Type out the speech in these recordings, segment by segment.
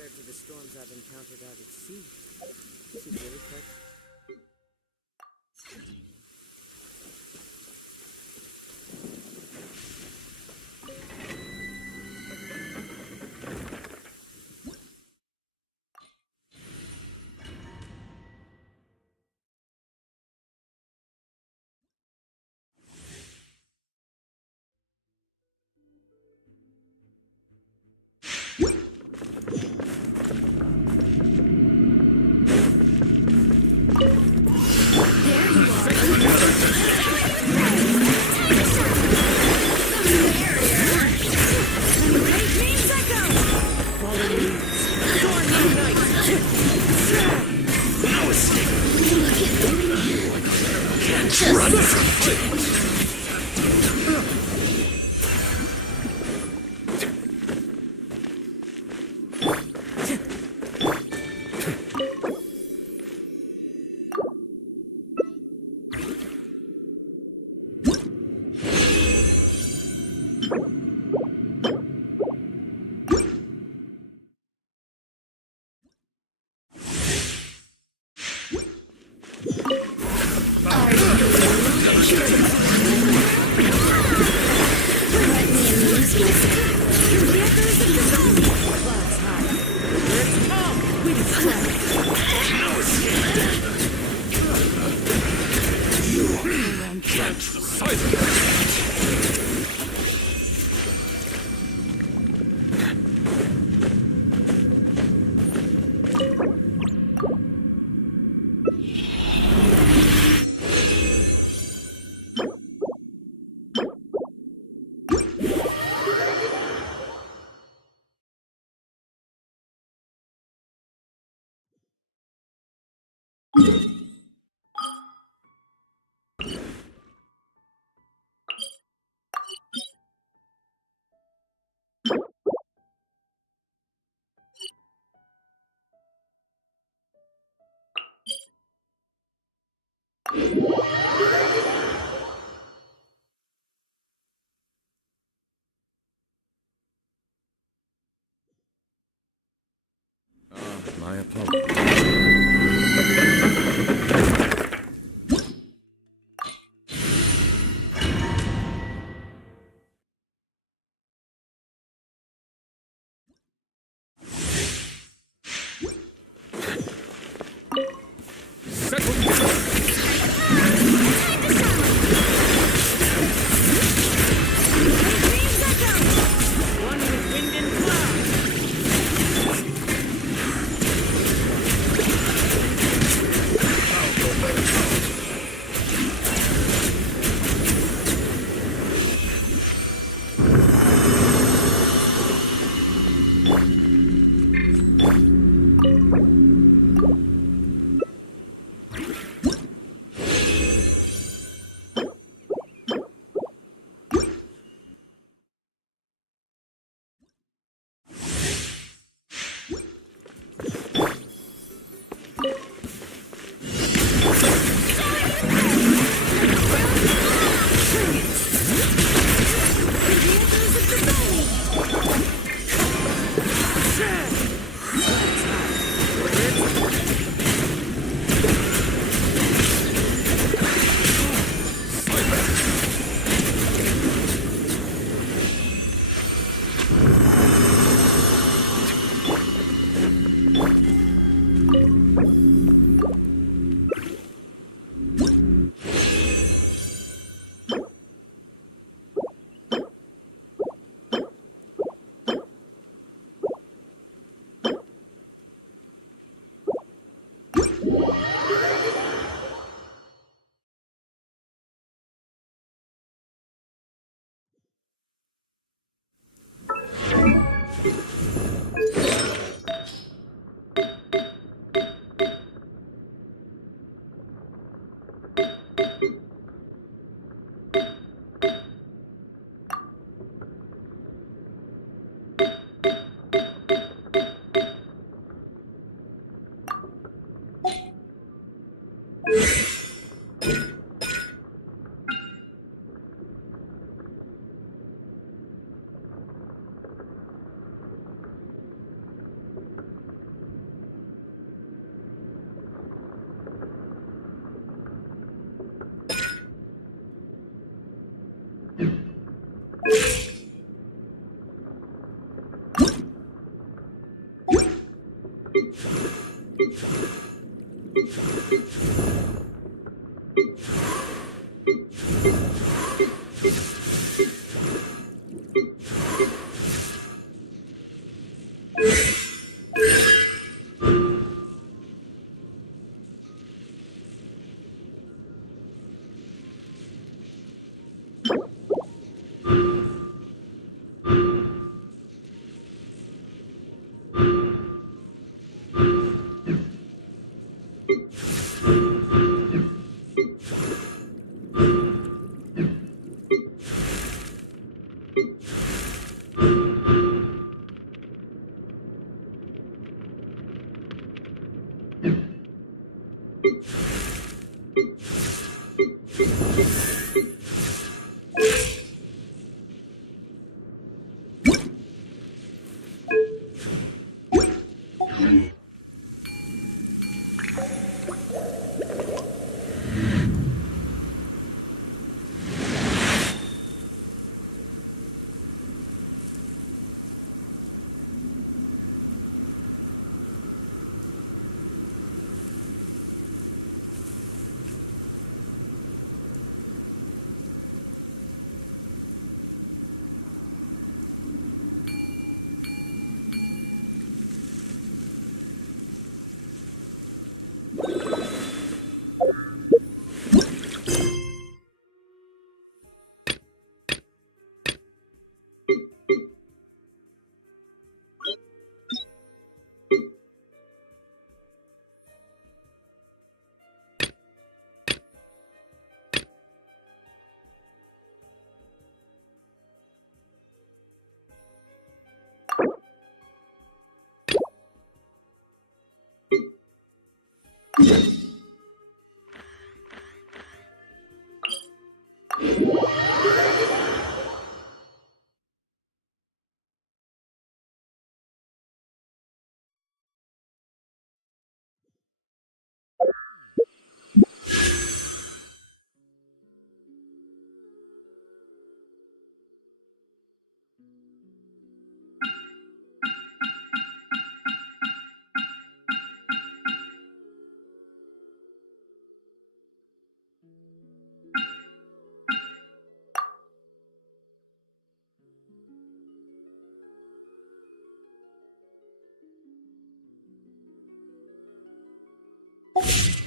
compared to the storms I've encountered out at sea. This is really quite... My apologies.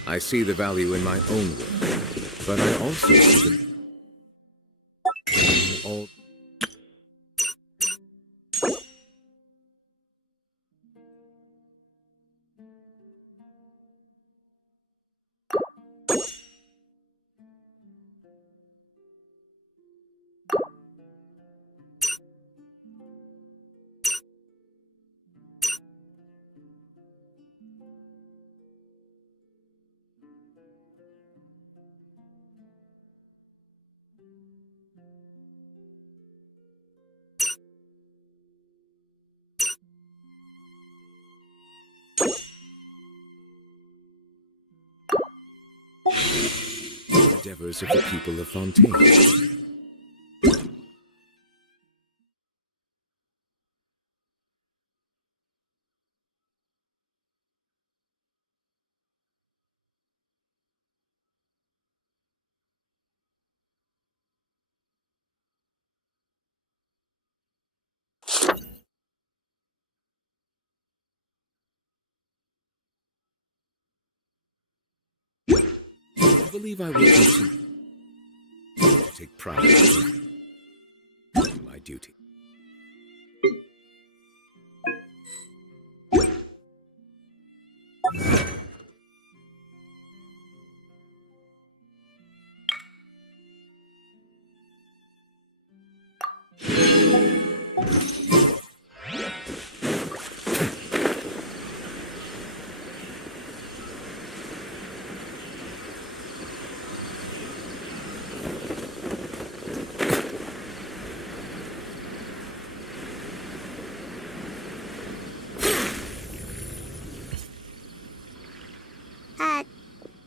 I see the value in my own work, but I also see the all. Endeavors of the people of Fontaine. I believe I will continue to take pride in my duty.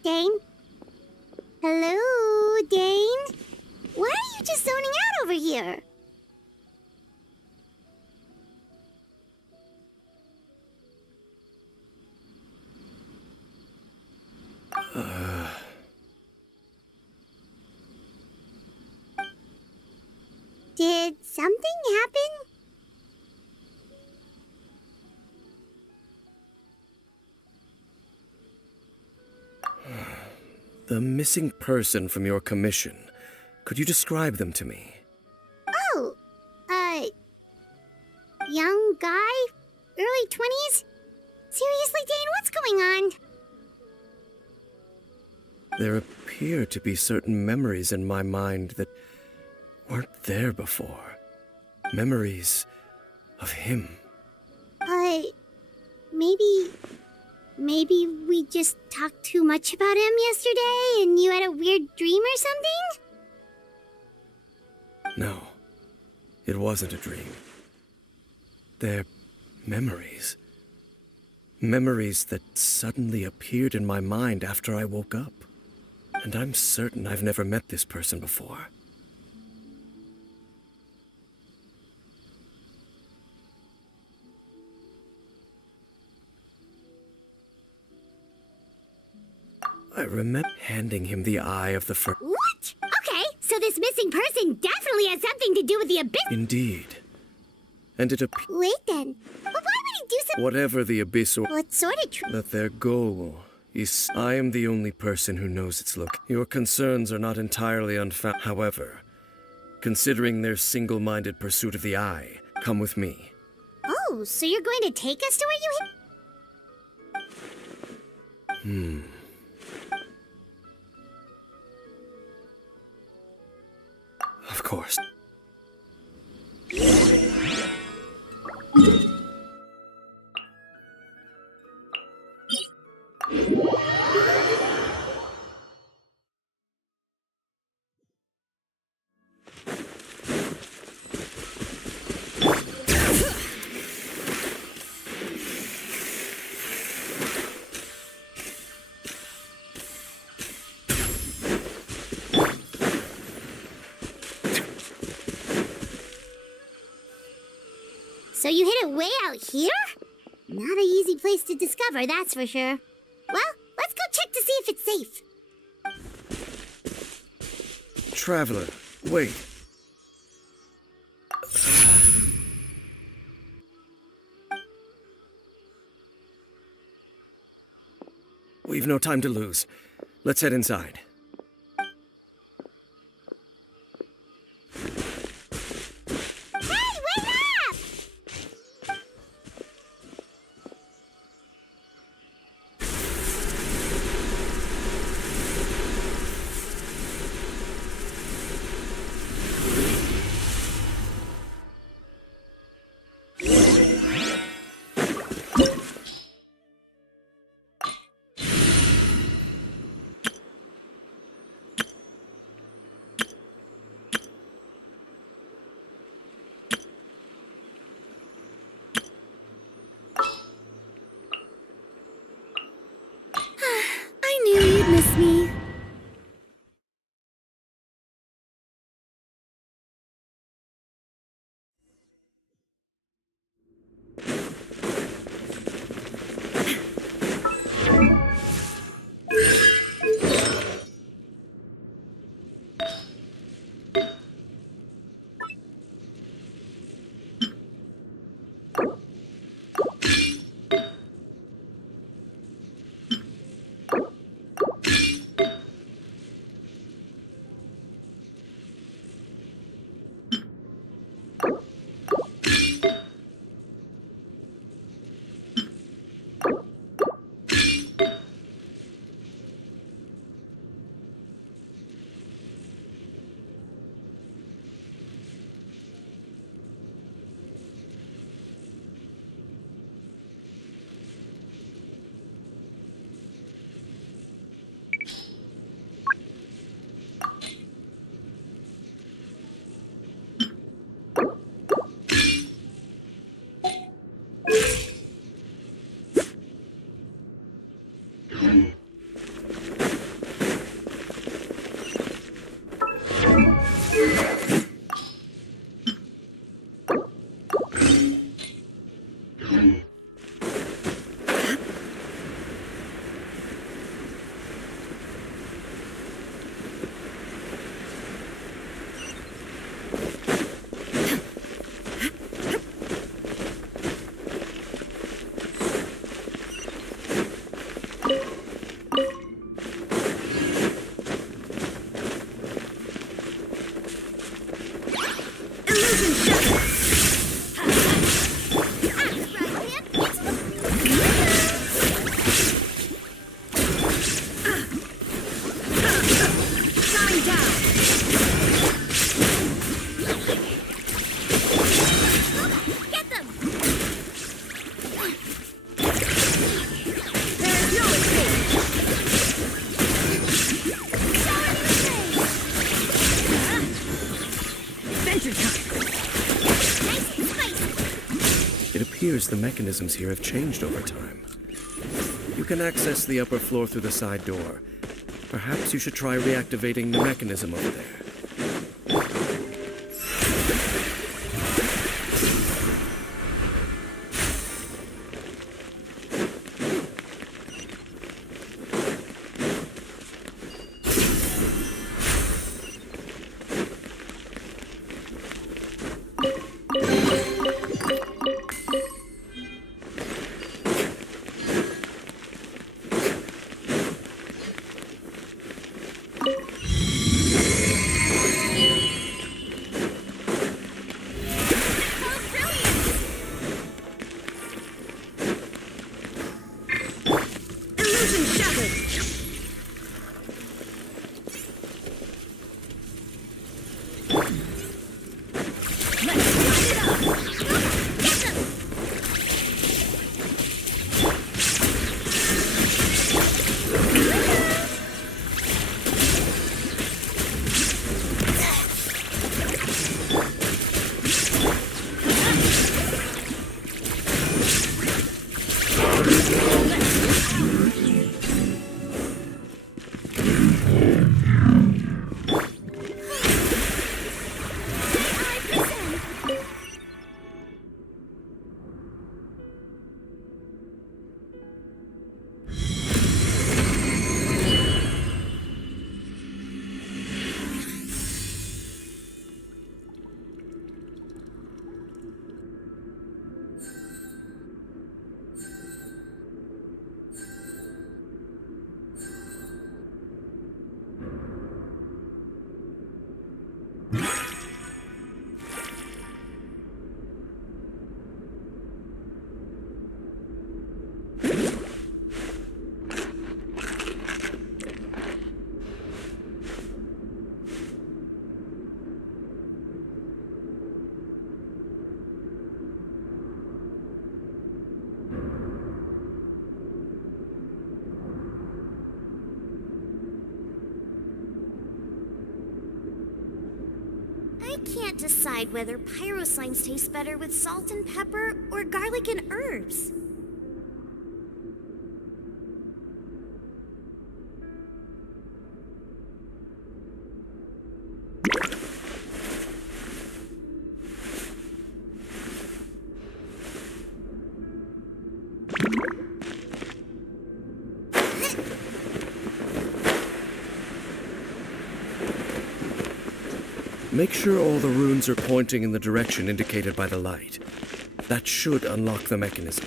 Dane? Hello, Dane? Why are you just zoning out over here? Did something happen? The missing person from your commission. Could you describe them to me? Oh, young guy? Early 20s? Seriously, Dane, what's going on? There appear to be certain memories in my mind that weren't there before. Memories of him. Maybe we just talked too much about him yesterday and you had a weird dream or something? No, it wasn't a dream. They're memories. Memories that suddenly appeared in my mind after I woke up. And I'm certain I've never met this person before. I remember handing him the eye of the first. What? Okay, so this missing person definitely has something to do with the abyss. Indeed. And it appears. Wait then. But why would he do something? Whatever the abyss or. What sort of That their goal is. I am the only person who knows its look. Your concerns are not entirely unfounded. However, considering their single-minded pursuit of the eye, come with me. Oh, so you're going to take us to where you hid? Of course. So you hid it way out here? Not an easy place to discover, that's for sure. Well, let's go check to see if it's safe. Traveler, wait. We've no time to lose. Let's head inside. Hey, wait up! I knew you'd miss me. It appears the mechanisms here have changed over time. You can access the upper floor through the side door. Perhaps you should try reactivating the mechanism over there. can't decide whether pyro slimes taste better with salt and pepper or garlic and herbs. Make sure all the runes are pointing in the direction indicated by the light. That should unlock the mechanism.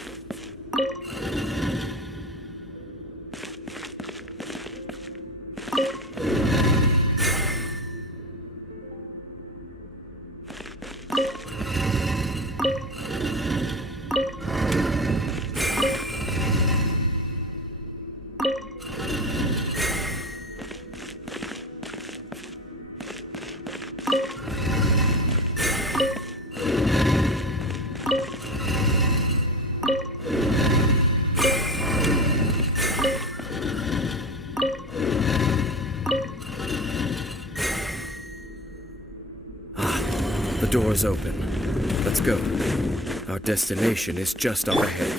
The door's open. Let's go. Our destination is just up ahead.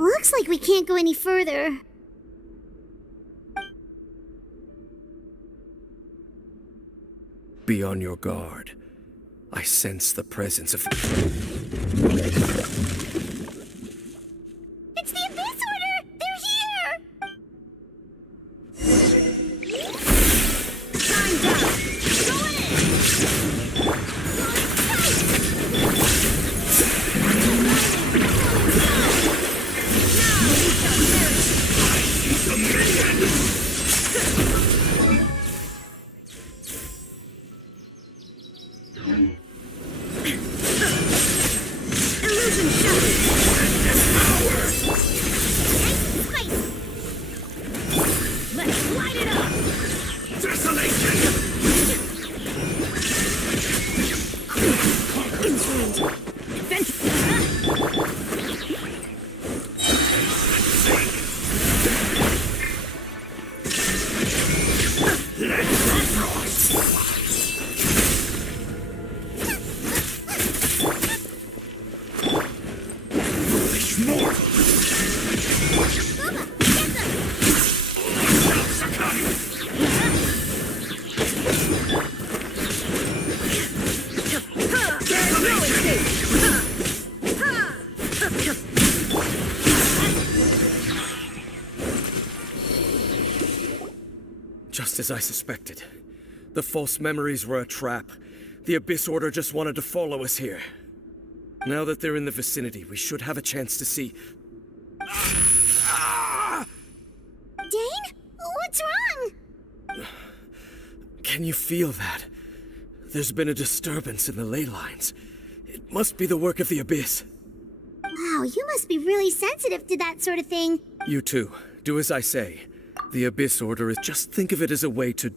Looks like we can't go any further. Be on your guard. I sense the presence of... It's the Abyss Order! They're here! Time down! Going in! Illusion shattered! Let's light it up! Desolation! Entrained! Just as I suspected. The false memories were a trap. The Abyss Order just wanted to follow us here. Now that they're in the vicinity, we should have a chance to see... Dane? What's wrong? Can you feel that? There's been a disturbance in the ley lines. It must be the work of the Abyss. Wow, you must be really sensitive to that sort of thing. You too. Do as I say. The Abyss Order is... Just think of it as a way to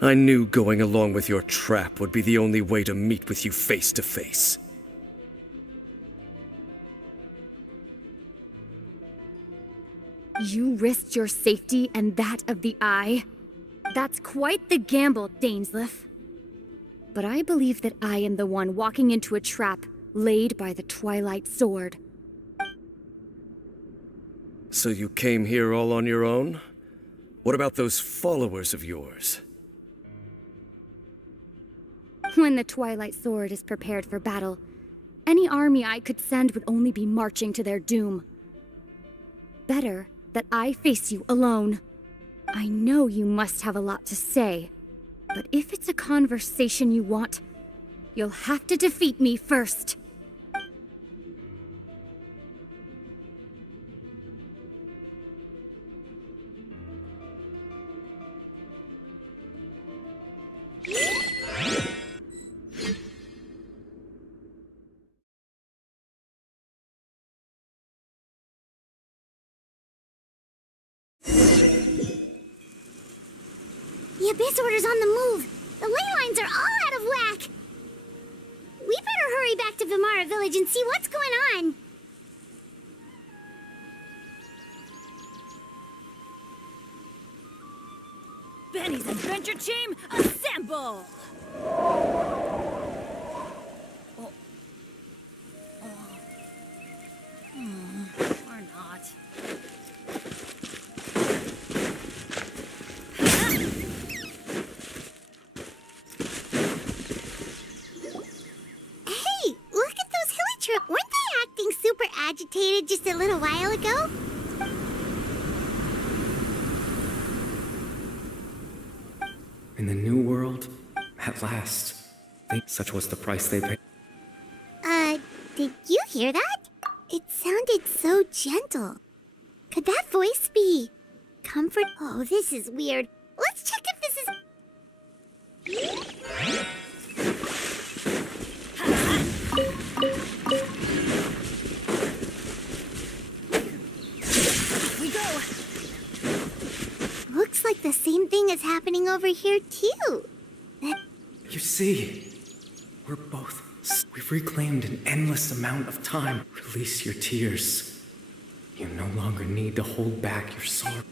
I knew going along with your trap would be the only way to meet with you face to face. You risked your safety and that of the Eye? That's quite the gamble, Dainsleif. But I believe that I am the one walking into a trap laid by the Twilight Sword. So you came here all on your own? What about those followers of yours? When the Twilight Sword is prepared for battle, any army I could send would only be marching to their doom. Better that I face you alone. I know you must have a lot to say, but if it's a conversation you want, you'll have to defeat me first. The Abyss Order's on the move. The ley lines are all out of whack. We better hurry back to Vimara Village and see what's going on. Benny's Adventure Team, assemble! Or not. Hey, look at those hilly trip. Weren't they acting super agitated just a little while ago? In the new world, at last, such was the price they paid. Did you hear that? It sounded so gentle. Could that voice be comfort? Oh, this is weird. Let's check if this is... We go! Looks like the same thing is happening over here, too. You see, we're both. We've reclaimed an endless amount of time. Release your tears. You no longer need to hold back your sorrow.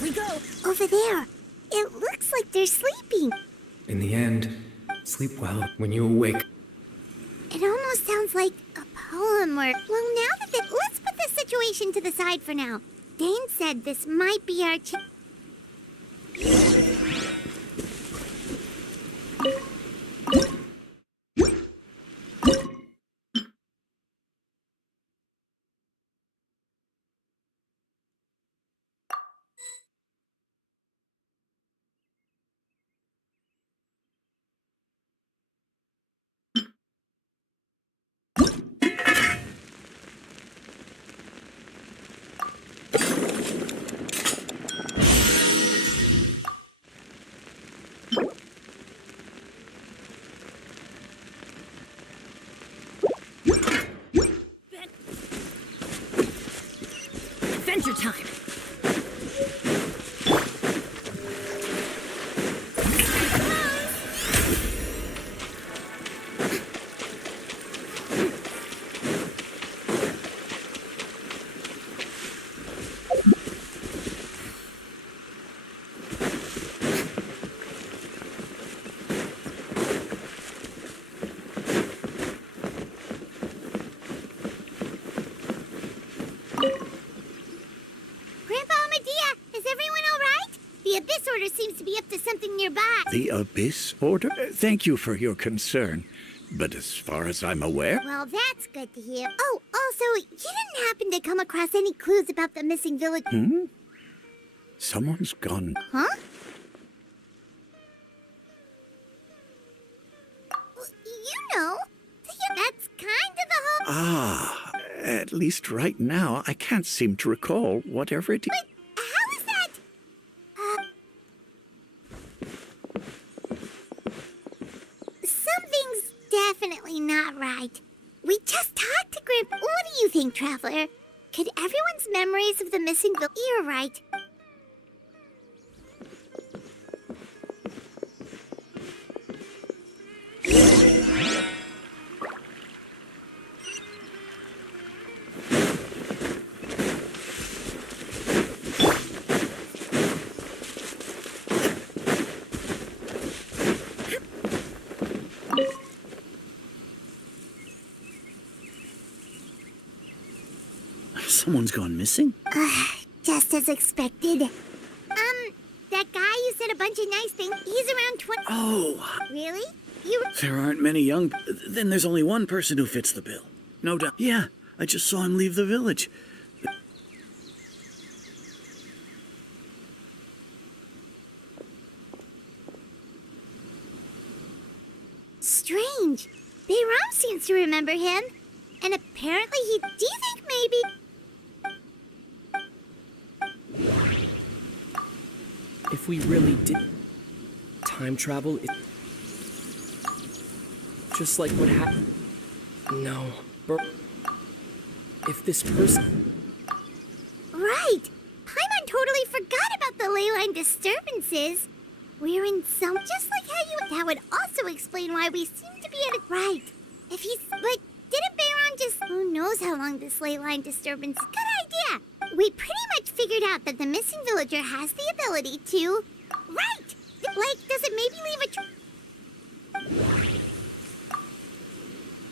We go! Over there. It looks like they're sleeping. In the end, sleep well when you awake. It almost sounds like a poem or... Well, now that... Let's put this situation to the side for now. Dane said this might be our chance. Adventure time! Grandpa Medea, is everyone all right? The Abyss Order seems to be up to something nearby. The Abyss Order? Thank you for your concern. But as far as I'm aware... Well, that's good to hear. Oh, also, you didn't happen to come across any clues about the missing village... Someone's gone... Huh? You know, that's kind of the whole... Ah, at least right now, I can't seem to recall whatever it is. But how is that? Something's definitely not right. We just talked to Grandpa. What do you think, Traveler? Could everyone's memories of the missing village... You're right. Someone's gone missing? Just as expected. That guy you said a bunch of nice things, he's around 20... Oh, Really? You... there aren't many young... Then there's only one person who fits the bill. No doubt. Yeah, I just saw him leave the village. Strange. Bayram seems to remember him. And apparently he... Do you think maybe... If we really did time travel, it... Just like what happened... No. If this person... Right! Paimon totally forgot about the ley line disturbances. We're in some... Just like how you... That would also explain why we seem to be at it. Right. If he's... But didn't Bayron just... Who knows how long this ley line disturbance... Good idea! We pretty much figured out that the missing villager has the ability to... Right! Like, does it maybe leave a...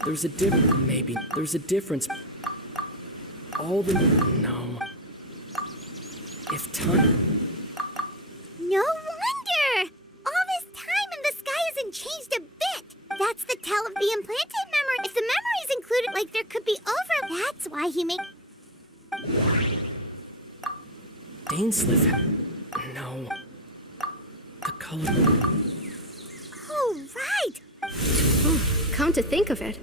There's a difference. Maybe. There's a difference. All the... No. If time... No wonder! All this time and the sky hasn't changed a bit! That's the tell of the implanted memory. If the memory's included, like there could be over... That's why he made... Dainsleif... No. The color... Oh, right! Come to think of it,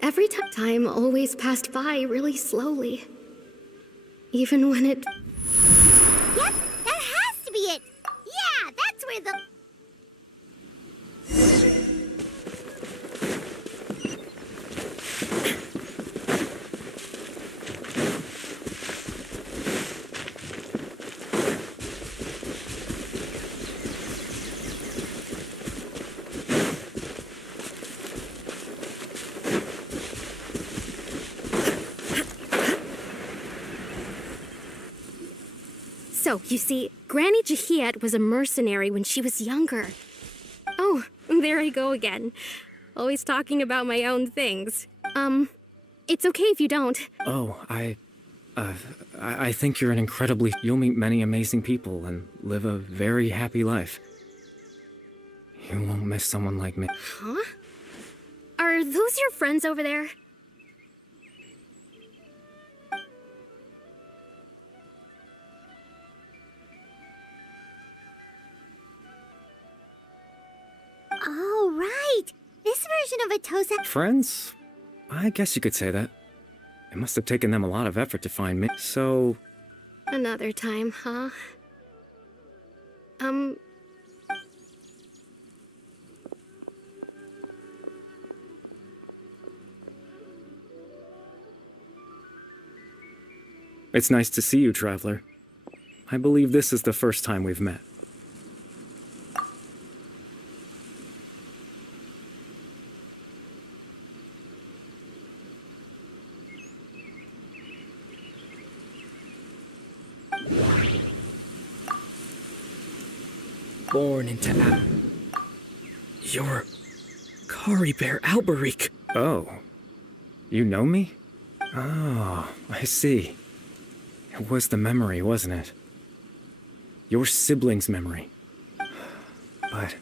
every time always passed by really slowly. Even when it... Yep, that has to be it! Yeah, that's where the... So, you see, Granny Jahiet was a mercenary when she was younger. Oh, there I go again. Always talking about my own things. It's okay if you don't. Oh, I think you're an incredibly... You'll meet many amazing people and live a very happy life. You won't miss someone like me. Huh? Are those your friends over there? Oh, right! This version of Atosa... Friends? I guess you could say that. It must have taken them a lot of effort to find me, so... Another time, huh? It's nice to see you, Traveler. I believe this is the first time we've met. Born into You're... Kari Bear Alberich. Oh. You know me? Oh, I see. It was the memory, wasn't it? Your sibling's memory. But...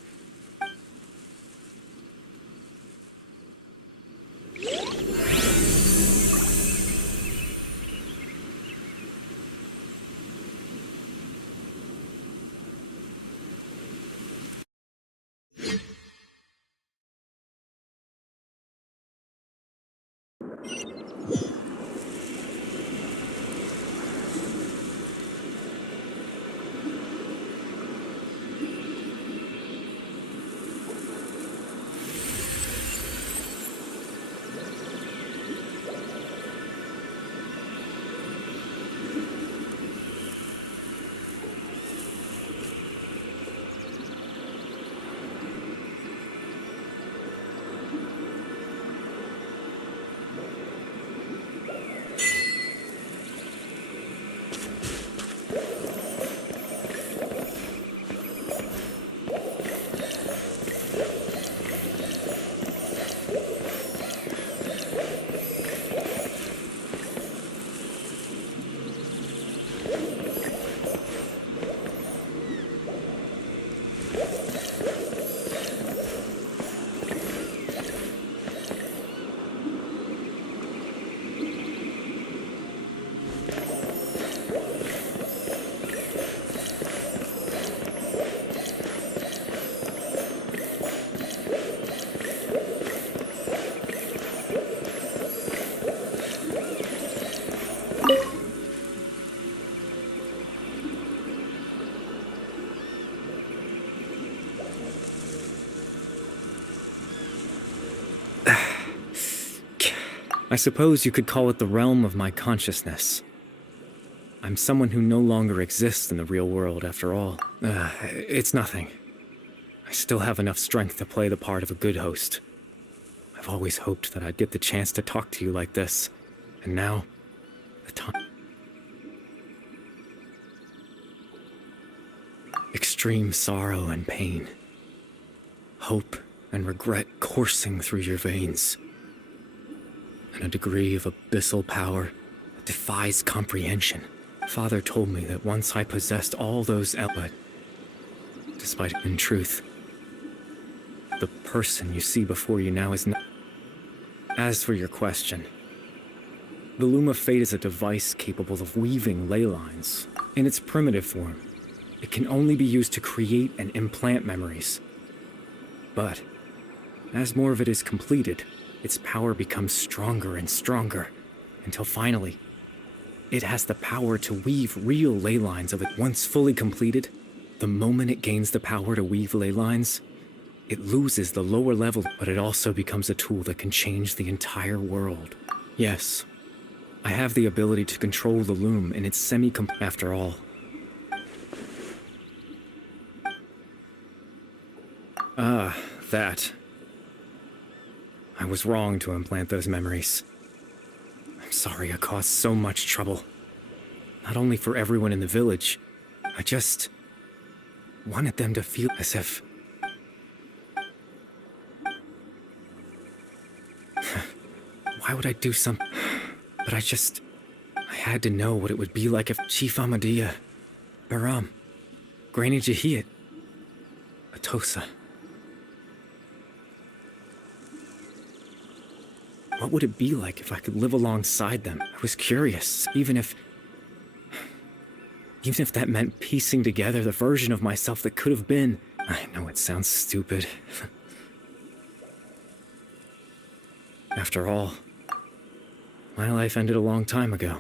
I suppose you could call it the realm of my consciousness. I'm someone who no longer exists in the real world, after all. It's nothing. I still have enough strength to play the part of a good host. I've always hoped that I'd get the chance to talk to you like this, and now, the time... Extreme sorrow and pain. Hope and regret coursing through your veins. And a degree of abyssal power that defies comprehension. Father told me that once I possessed all those but despite in truth, the person you see before you now is not. As for your question, the Loom of Fate is a device capable of weaving ley lines. In its primitive form, it can only be used to create and implant memories. But, as more of it is completed, its power becomes stronger and stronger, until finally, it has the power to weave real ley lines of it. Once fully completed, the moment it gains the power to weave ley lines, it loses the lower level, but it also becomes a tool that can change the entire world. Yes, I have the ability to control the loom in its after all. That. I was wrong to implant those memories. I'm sorry I caused so much trouble. Not only for everyone in the village, I just wanted them to feel as if... Why would I do something? But I had to know what it would be like if Chief Ahmadiyya, Baram, Granny Jahiat, Atosa. What would it be like if I could live alongside them? I was curious, even if that meant piecing together the version of myself that could have been. I know it sounds stupid. After all, my life ended a long time ago.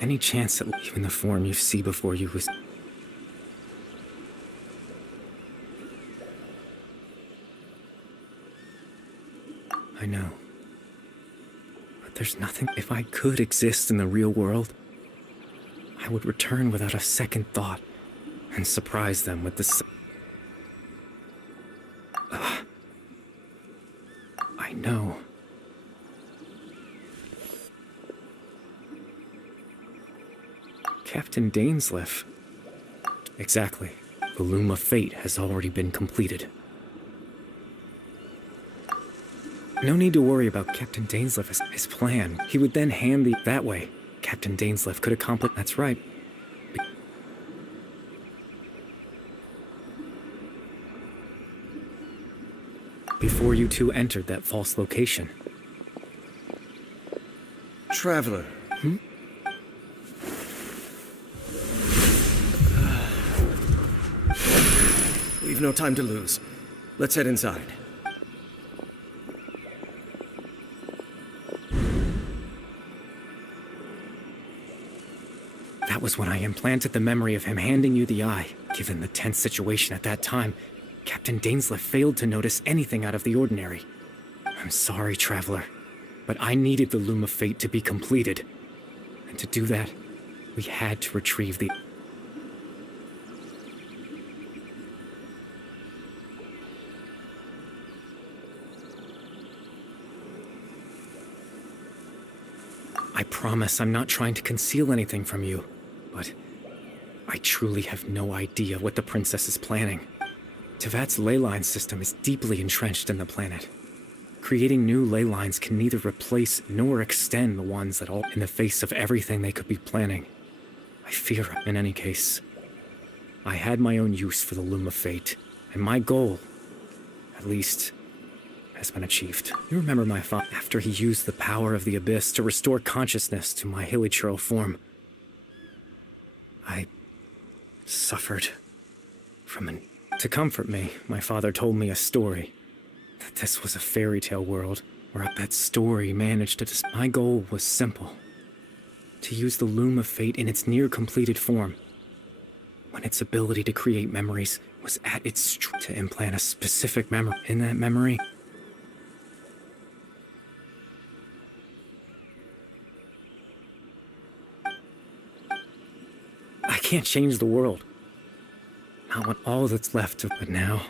Any chance that even the form you see before you was... I know. But there's nothing... If I could exist in the real world, I would return without a second thought and surprise them with the... I know. Captain Dainsleif. Exactly. The Loom of Fate has already been completed. No need to worry about Captain Dainsleif. His plan. He would then hand the... That way, Captain Dainsleif could accomplish... That's right. Before you two entered that false location. Traveler. We've no time to lose. Let's head inside. That was when I implanted the memory of him handing you the eye. Given the tense situation at that time, Captain Dainsleif failed to notice anything out of the ordinary. I'm sorry, Traveler, but I needed the Loom of Fate to be completed. And to do that, we had to retrieve the... I promise I'm not trying to conceal anything from you, but I truly have no idea what the princess is planning. Tevat's ley line system is deeply entrenched in the planet. Creating new ley lines can neither replace nor extend the ones that all in the face of everything they could be planning. I fear, in any case, I had my own use for the Loom of Fate, and my goal, at least, has been achieved. You remember my father, after he used the power of the Abyss to restore consciousness to my hilichurl form. I suffered from an... To comfort me, my father told me a story. That this was a fairy tale world, where that story managed to... My goal was simple. To use the Loom of Fate in its near-completed form. When its ability to create memories was at its strength, to implant a specific memory. In that memory... I can't change the world. Not with all that's left of it now.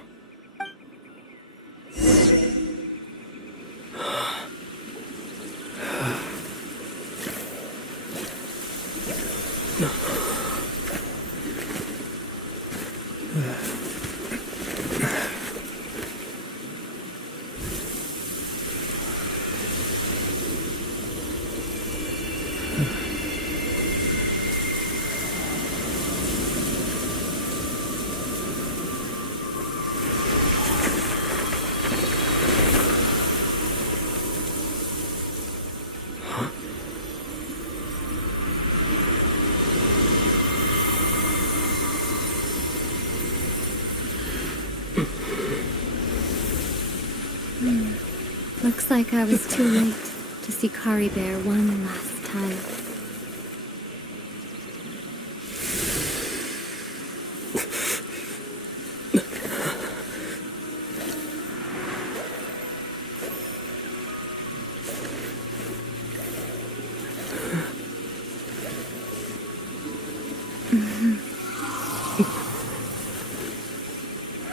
Looks like I was too late to see Kari Bear one last time.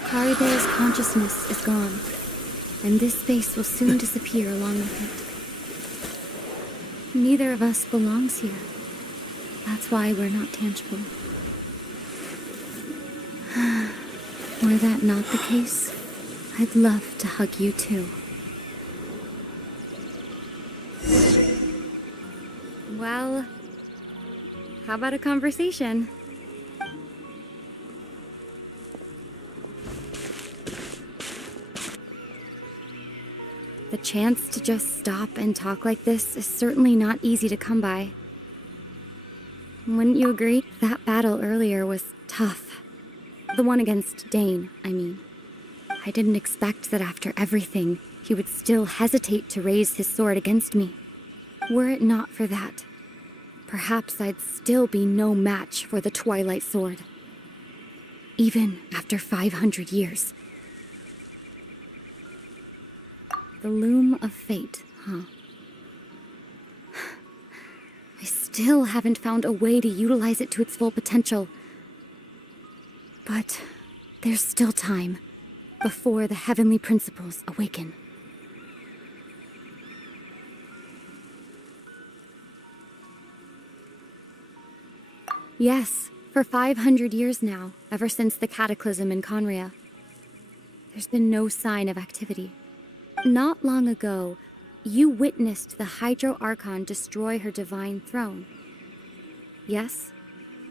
Kari Bear's consciousness is gone, and this space will soon disappear along with it. Neither of us belongs here. That's why we're not tangible. Were that not the case, I'd love to hug you too. Well, how about a conversation? The chance to just stop and talk like this is certainly not easy to come by. Wouldn't you agree? That battle earlier was tough. The one against Dane, I mean. I didn't expect that after everything, he would still hesitate to raise his sword against me. Were it not for that, perhaps I'd still be no match for the Twilight Sword. Even after 500 years. The Loom of Fate, huh? I still haven't found a way to utilize it to its full potential. But there's still time before the heavenly principles awaken. Yes, for 500 years now, ever since the cataclysm in Conria, there's been no sign of activity. Not long ago, you witnessed the Hydro Archon destroy her divine throne. Yes?